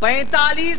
45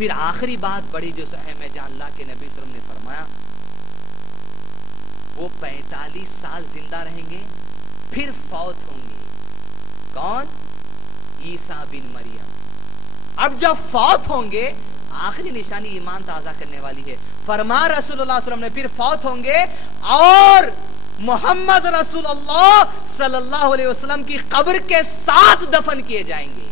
پھر آخری بات بڑی جو اہم ہے جہاں اللہ کے نبی صلی اللہ علیہ وسلم نے فرمایا وہ 45 سال زندہ رہیں گے پھر فوت ہوں گے. کون؟ عیسیٰ بن مریم. اب جب فوت ہوں گے آخری نشانی ایمان تازہ کرنے والی ہے. فرما رسول اللہ صلی اللہ علیہ وسلم نے پھر فوت ہوں گے اور محمد رسول اللہ صلی اللہ علیہ وسلم کی قبر کے ساتھ دفن کیے جائیں گے.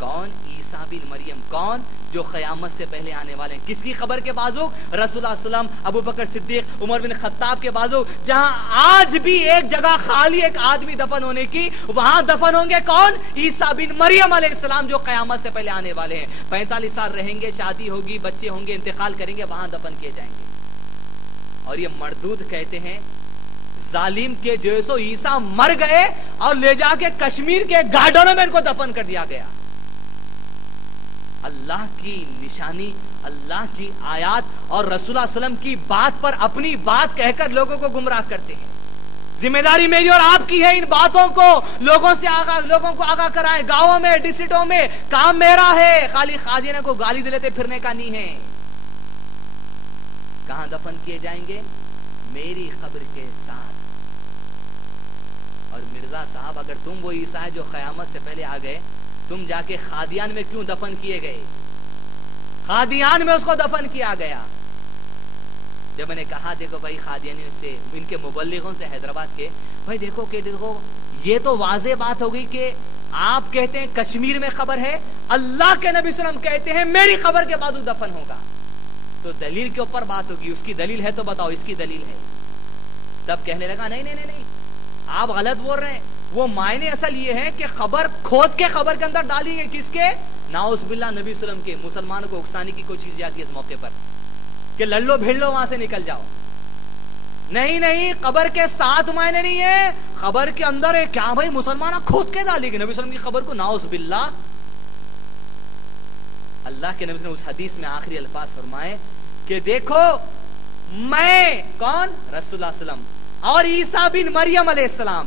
کون؟ عیسیٰ بن مریم. کون؟ جو قیامت سے پہلے آنے والے ہیں. کس کی خبر کے بازو؟ رسول اللہ صلی اللہ علیہ وسلم، ابو بکر صدیق، عمر بن خطاب کے بازو. جہاں آج بھی ایک جگہ خالی ایک آدمی دفن ہونے کی، وہاں دفن ہوں گے کون؟ عیسیٰ بن مریم علیہ السلام جو قیامت سے پہلے آنے والے ہیں. 45 سال رہیں گے، شادی ہوگی، بچے ہوں گے، انتقال کریں گے، وہاں دفن کیے جائیں گے. اور یہ مردود کہتے ہیں ظالم کے جو سو عیسیٰ مر گئے اور لے جا کے کشمیر کے گارڈنوں میں ان کو دفن کر دیا گیا. اللہ کی نشانی، اللہ کی آیات اور رسول اللہ صلی اللہ علیہ وسلم کی بات پر اپنی بات کہہ کر لوگوں کو گمراہ کرتے ہیں. ذمہ داری میری اور آپ کی ہے ان باتوں کو لوگوں کو آگاہ کرائیں. گاؤں میں، ڈسٹرکٹوں میں کام میرا ہے، خالی قادیانوں کو گالی دیتے پھرنے کا نہیں ہے. کہاں دفن کیے جائیں گے؟ میری قبر کے ساتھ. اور مرزا صاحب اگر تم وہ عیسیٰ ہے جو قیامت سے پہلے آ گئے، تم جا کے قادیان میں کیوں دفن کیے گئے؟ قادیان میں اس کو دفن کیا گیا. جب میں نے کہا دیکھو بھائی قادیانیوں سے، ان کے مبلغوں سے حیدرآباد کے، بھائی دیکھو یہ تو واضح بات ہو گئی کہ آپ کہتے ہیں کشمیر میں قبر ہے، اللہ کے نبی صلی اللہ علیہ وسلم کہتے ہیں میری قبر کے بازو دفن ہوگا. تو دلیل کے اوپر بات ہوگی. اس کی دلیل ہے تو بتاؤ اس کی دلیل ہے. تب کہنے لگا نہیں آپ غلط بول رہے ہیں. وہ معنی اصل یہ ہے کہ خبر کھود کے قبر کے اندر ڈالی گئی. کس کے؟ نعوذ باللہ نبی صلی اللہ علیہ وسلم کے. مسلمانوں کو اکسانے کی کوشش کی جاتی ہے اس موقع پر کہ لڑ لو بھیڑ لو وہاں سے نکل جاؤ. نہیں قبر کے ساتھ معنی نہیں ہے، قبر کے اندر ہے. کیا بھائی مسلمانوں کھود کے ڈالی گئی نبی صلی اللہ علیہ وسلم کی قبر کو؟ نعوذ باللہ. اللہ کے نبی نے اس حدیث میں آخری الفاظ فرمائے کہ دیکھو میں کون؟ رسول اللہ صلی اللہ علیہ وسلم اور عیسیٰ بن مریم علیہ السلام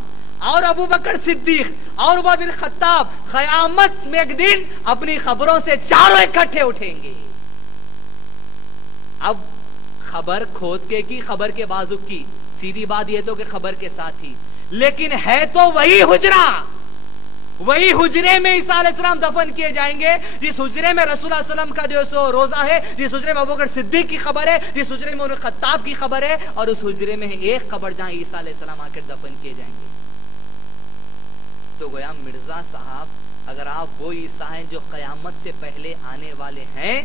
اور ابو بکر صدیق اور عمر بن خطاب قیامت میں ایک دن اپنی خبروں سے چاروں اکٹھے اٹھیں گے. اب خبر کھود کے کی، خبر کے بازو کی، سیدھی بات یہ تو کہ خبر کے ساتھ ہی، لیکن ہے تو وہی حجرہ. وہی حجرے میں عیسیٰ علیہ السلام دفن کیے جائیں گے. جس حجرے میں رسول اللہ صلی اللہ علیہ وسلم کا جو سو روزہ ہے، جس حجرے میں ابوبکر صدیق کی خبر ہے، جس حجرے میں عمر خطاب کی خبر ہے، اور اس حجرے میں ایک قبر جہاں عیسیٰ علیہ السلام آ کر دفن کیے جائیں گے. تو گویا مرزا صاحب اگر آپ وہ عیسیٰ ہیں جو قیامت سے پہلے آنے والے ہیں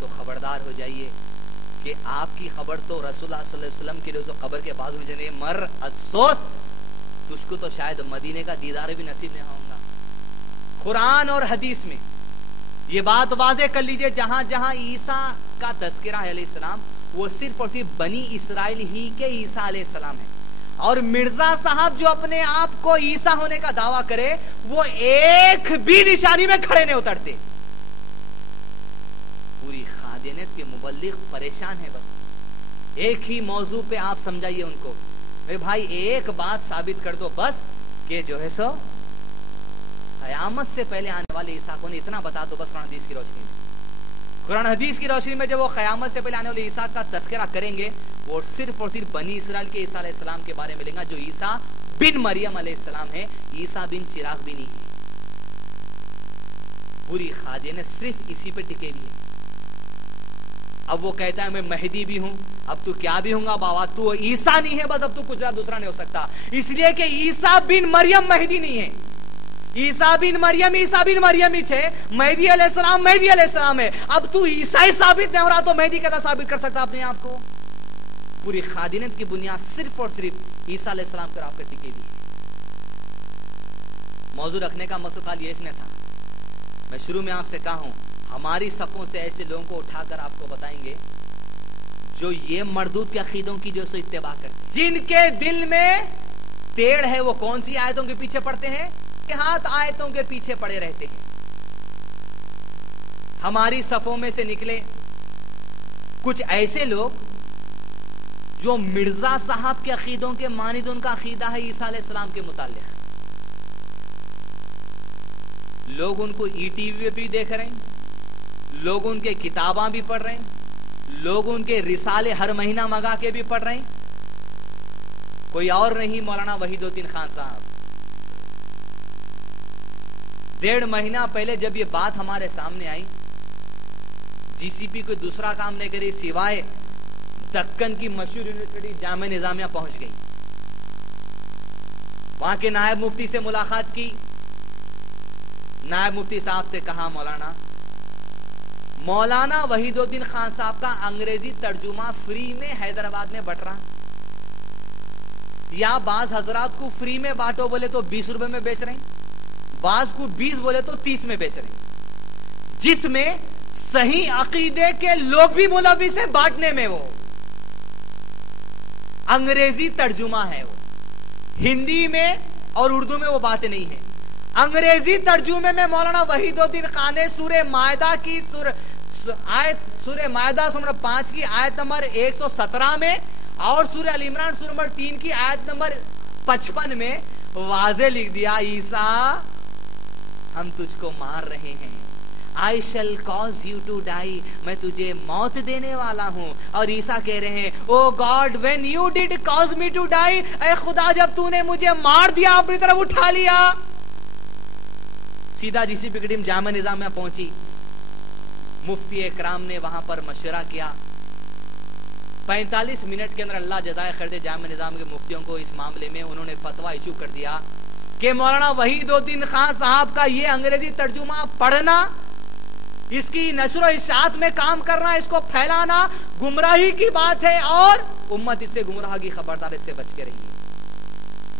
تو خبردار ہو جائیے کہ آپ کی خبر تو رسول اللہ صلی اللہ علیہ وسلم کے لیے قبر کے بازو میں جنے مر افسوس تجھ کو تو شاید مدینے کا دیدار بھی نصیب نہیں ہوگا. قرآن اور حدیث میں یہ بات واضح کر لیجئے جہاں جہاں عیسیٰ کا تذکرہ ہے علیہ السلام وہ صرف اور صرف بنی اسرائیل ہی کے عیسیٰ علیہ السلام ہے. اور مرزا صاحب جو اپنے آپ کو عیسیٰ ہونے کا دعویٰ کرے وہ ایک بھی نشانی میں کھڑے نہیں اترتے. پوری قادیانیت کے مبلغ پریشان ہے. بس ایک ہی موضوع پہ آپ سمجھائیے ان کو، بھائی ایک بات ثابت کر دو بس کہ جو ہے سو قیامت سے پہلے آنے والے عیسیٰ کو اتنا بتا دو بس. قرآن حدیث کی روشنی میں، قرآن حدیث کی روشنی میں جب وہ قیامت سے پہلے آنے والے عیسیٰ کا تذکرہ کریں گے وہ صرف اور صرف بنی اسرائیل کے عیسیٰ علیہ السلام کے بارے میں لیں گا جو عیسیٰ بن مریم علیہ السلام ہے. عیسیٰ بن چراغ بھی نہیں ہے. پوری قادیانیت صرف اسی پہ ٹکے ہوئی ہے. اب وہ کہتا ہے میں مہدی بھی ہوں، اب تو کیا بھی ہوں گا بابا، تو عیسیٰ نہیں ہے بس، اب تو کچھ دوسرا نہیں ہو سکتا. اس لیے کہ عیسیٰ بن مریم مہدی نہیں ہے. عیسیٰ بن مریم ہی چھے، مہدی علیہ السلام مہدی علیہ السلام ہے. اب تو عیسائی ثابت نہیں ہو رہا تو مہدی کیسا ثابت کر سکتا اپنے آپ کو؟ پوری قادیانیت کی بنیاد صرف اور صرف عیسیٰ علیہ السلام پر آپ کے ٹکے ہوئی ہے. موضوع رکھنے کا مقصد خالی یہ نہیں تھا. میں شروع میں آپ سے کہا ہوں ہماری صفوں سے ایسے لوگوں کو اٹھا کر آپ کو بتائیں گے جو یہ مردود کے عقیدوں کی جو سو اتباع کرتے ہیں، جن کے دل میں ٹیڑھ ہے. وہ کون سی آیتوں کے پیچھے پڑتے ہیں؟ ہاتھ آیتوں کے پیچھے پڑے رہتے ہیں. ہماری صفوں میں سے نکلے کچھ ایسے لوگ جو مرزا صاحب کے عقیدوں کے مانند ان کا عقیدہ ہے عیسیٰ علیہ السلام کے متعلق، لوگ ان کو ای ٹی وی پہ بھی دیکھ رہے ہیں، لوگ ان کے کتاباں بھی پڑھ رہے ہیں، لوگ ان کے رسالے ہر مہینہ منگا کے بھی پڑھ رہے ہیں. کوئی اور نہیں، مولانا وحید الدین خان صاحب. 1.5 مہینہ پہلے جب یہ بات ہمارے سامنے آئی، جی سی پی کوئی دوسرا کام نہیں کری سوائے دکن کی مشہور یونیورسٹی جامعہ نظامیہ پہنچ گئی. وہاں کے نائب مفتی سے ملاقات کی. نائب مفتی صاحب سے کہا مولانا وحید الدین خان صاحب کا انگریزی ترجمہ فری میں حیدرآباد میں بٹ رہا، یا بعض حضرات کو فری میں بانٹو بولے تو 20 روپے میں بیچ رہے ہیں، بعض کو 20 بولے تو 30 میں بیچ رہے ہیں، جس میں صحیح عقیدے کے لوگ بھی ملوث ہیں بانٹنے میں. وہ انگریزی ترجمہ ہے، وہ ہندی میں اور اردو میں وہ باتیں نہیں ہیں. انگریزی ترجمے میں مولانا وحید الدین خان نے سورہ مائدہ کی سورہ مائدہ نمبر 5 کی آیت نمبر 117 میں اور سورہ ال عمران سورہ نمبر 3 کی آیت نمبر 55 میں واضح لکھ دیا، عیسیٰ ہم تجھ کو مار رہے ہیں. I shall cause you to die. میں تجھے موت دینے والا ہوں. اور عیسیٰ کہہ رہے ہیں Oh God, when you did cause me to die, اے خدا جب تو نے مجھے مار دیا اپنی طرف اٹھا لیا. سیدھا جی سی پی کی ٹیم جامعہ نظامیہ پہنچی. مفتی اکرام نے وہاں پر مشورہ کیا. 45 منٹ کے اندر اللہ جزائے خیر دے جامعہ نظام کے مفتیوں کو اس معاملے میں انہوں نے فتویٰ ایشو کر دیا کہ مولانا وحید الدین خان صاحب کا یہ انگریزی ترجمہ پڑھنا، اس کی نشر و اشاعت میں کام کرنا، اس کو پھیلانا گمراہی کی بات ہے، اور امت اس سے گمراہ کی خبردار، اس سے بچ کے رہیے.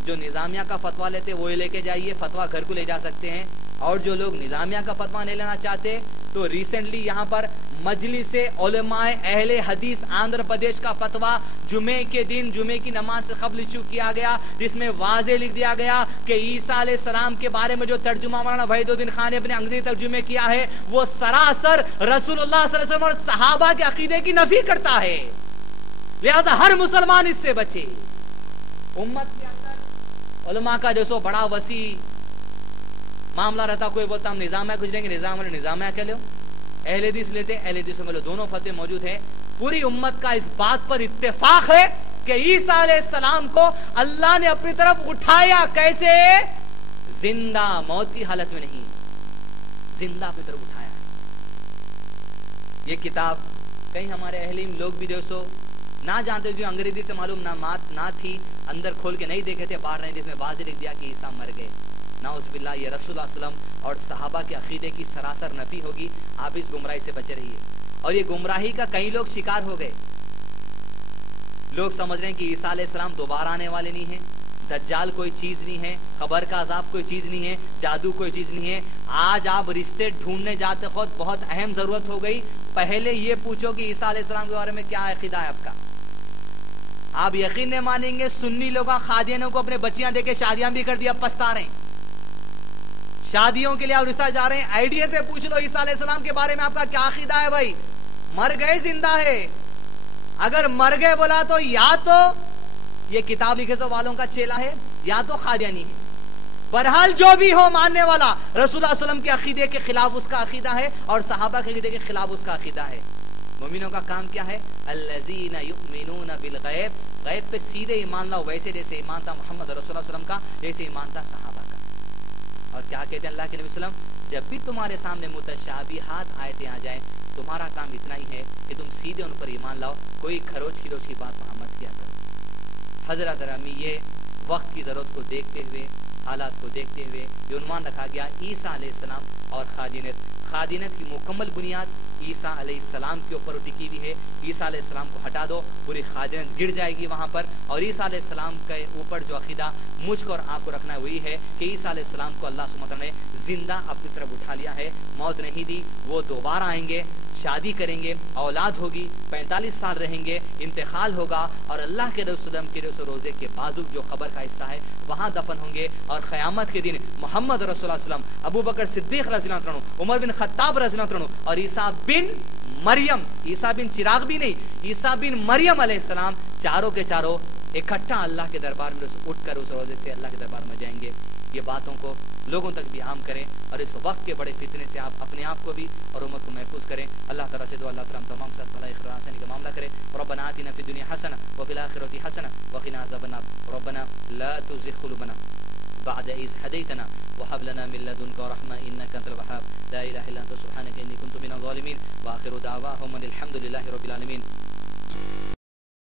جو نظامیہ کا فتویٰ لیتے وہ لے کے جائیے، فتویٰ گھر کو لے جا سکتے ہیں. اور جو لوگ نظامیہ کا فتویٰ نہیں لینا چاہتے تو ریسنٹلی یہاں پر مجلس علماء اہل حدیث آندھرا پردیش کا فتویٰ جمعے کے دن جمعے کی نماز سے قبل ایشو کیا گیا، جس میں واضح لکھ دیا گیا کہ عیسیٰ علیہ السلام کے بارے میں جو ترجمہ مولانا وحید الدین خان نے اپنے انگریزی ترجمے کیا ہے وہ سراسر رسول اللہ صلی اللہ علیہ وسلم اور صحابہ کے عقیدے کی نفی کرتا ہے. لہذا ہر مسلمان اس سے بچے. امت کے اندر علماء کا جو سو بڑا وسیع معاملہ رہتا، کوئی بولتا ہم نظامیہ کچھ لیں گے، نظامیہ کیا لو، اہل حدیث لیتے، اہل حدیث میں لو، دونوں فتوے موجود ہیں. پوری امت کا اس بات پر اتفاق ہے کہ عیسیٰ علیہ السلام کو اللہ نے اپنی طرف اٹھایا. کیسے؟ زندہ، موت کی حالت میں نہیں، زندہ اپنی طرف اٹھایا ہے. یہ کتاب کہیں ہمارے اہل علم لوگ بھی جو سو نہ جانتے، جو انگریزی سے معلوم نہ تھی، اندر کھول کے نہیں دیکھے تھے، باہر نہیں، جس میں واضح لکھ دیا کہ عیسیٰ مر گئے. نعوذ باللہ، یہ رسول اللہ صلی اللہ علیہ وسلم اور صحابہ کے عقیدے کی سراسر نفی ہوگی. آپ اس گمراہی سے بچے رہیے. اور یہ گمراہی کا کئی لوگ شکار ہو گئے. لوگ سمجھ رہے ہیں کہ عیسیٰ علیہ السلام دوبارہ آنے والے نہیں ہیں، دجال کوئی چیز نہیں ہے، قبر کا عذاب کوئی چیز نہیں ہے، جادو کوئی چیز نہیں ہے. آج آپ رشتے ڈھونڈنے جاتے خود بہت اہم ضرورت ہو گئی. پہلے یہ پوچھو کہ عیسیٰ علیہ السلام کے بارے میں کیا عقیدہ ہے آپ کا. آپ یقین نہیں مانیں گے، سنی لوگ قادیانیوں کو اپنے بچیاں دے کے شادیاں بھی کر دیا، پچھتا رہے ہیں. شادیوں کے لیے آپ رشتہ جا رہے ہیں، آئیڈیا سے پوچھ لو عیسیٰ علیہ السلام کے بارے میں آپ کا کیا عقیدہ ہے. بھائی مر گئے زندہ ہے؟ اگر مر گئے بولا تو یا تو یہ کتاب لکھے سو والوں کا چیلا ہے یا تو قادیانی ہے. بہرحال جو بھی ہو، ماننے والا رسول اللہ صلی اللہ علیہ وسلم کے عقیدے کے خلاف اس کا عقیدہ ہے اور صحابہ کے عقیدے کے خلاف اس کا عقیدہ ہے. مومنوں کا کام کیا ہے؟ الذین یؤمنون بالغیب، غیب پہ سیدھے ایمان لاؤ، ویسے جیسے ایمان تھا محمد رسول اللہ صلی اللہ علیہ وسلم کا، جیسے ایمان تھا صحابہ کا. اور کیا کہتے ہیں اللہ کے نبی صلی اللہ علیہ وسلم؟ جب بھی تمہارے سامنے متشابہات آیتیں آ جائیں، تمہارا کام اتنا ہی ہے کہ تم سیدھے ان پر ایمان لاؤ، کوئی کھروچ کھروچ کی بات وہاں مت کیا کرو. حضرت رمی، یہ وقت کی ضرورت کو دیکھتے ہوئے، حالات کو دیکھتے ہوئے یہ عنوان رکھا گیا عیسیٰ علیہ السلام اور خادینت. خادینت کی مکمل بنیاد عیسیٰ علیہ السلام کے اوپر ٹکی ہوئی ہے. عیسیٰ علیہ السلام کو ہٹا دو، پوری خادینت گر جائے گی وہاں پر. اور عیسیٰ علیہ السلام کے اوپر جو عقیدہ مجھ کو اور آپ کو رکھنا ہے وہی ہے کہ عیسیٰ علیہ السلام کو اللہ سبحانہ وتعالیٰ نے زندہ اپنی طرف اٹھا لیا ہے، موت نہیں دی. وہ دوبارہ آئیں گے، شادی کریں گے، اولاد ہوگی، 45 سال رہیں گے، انتقال ہوگا اور اللہ کے رسول کے روزے کے بازو جو قبر کا حصہ ہے وہاں دفن ہوں گے. اور قیامت کے دن محمد رسول اللہ صلی اللہ علیہ وسلم، ابو بکر صدیق رضی اللہ عنہ، عمر بن خطاب رضی اللہ عنہ اور عیسیٰ بن مریم، عیسیٰ بن چراغ بھی نہیں، عیسیٰ بن مریم علیہ السلام، چاروں کے چاروں اکٹھا اللہ کے دربار میں اٹھ کر اس روزے سے اللہ کے دربار میں جائیں گے. یہ باتوں کو لوگوں تک بھی عام کریں، اور اس وقت کے بڑے فتنے سے آپ اپنے آپ کو بھی اور امت کو محفوظ کریں۔ اللہ تعالیٰ سے دعا اللہ تعالیٰ ہم تمام ساتھ بھلائی خیر آسانی کا معاملہ کرے۔ ربنا آتنا فی الدنیا حسنہ وفی الآخرۃ حسنہ وقنا عذاب النار۔ ربنا لا تزغ قلوبنا بعد إذ هديتنا وهب لنا من لدنك رحمة إنك أنت الوهاب لا إله إلا أنت سبحانك إني كنت من الظالمين وآخر دعواهم أن الحمد لله رب العالمين۔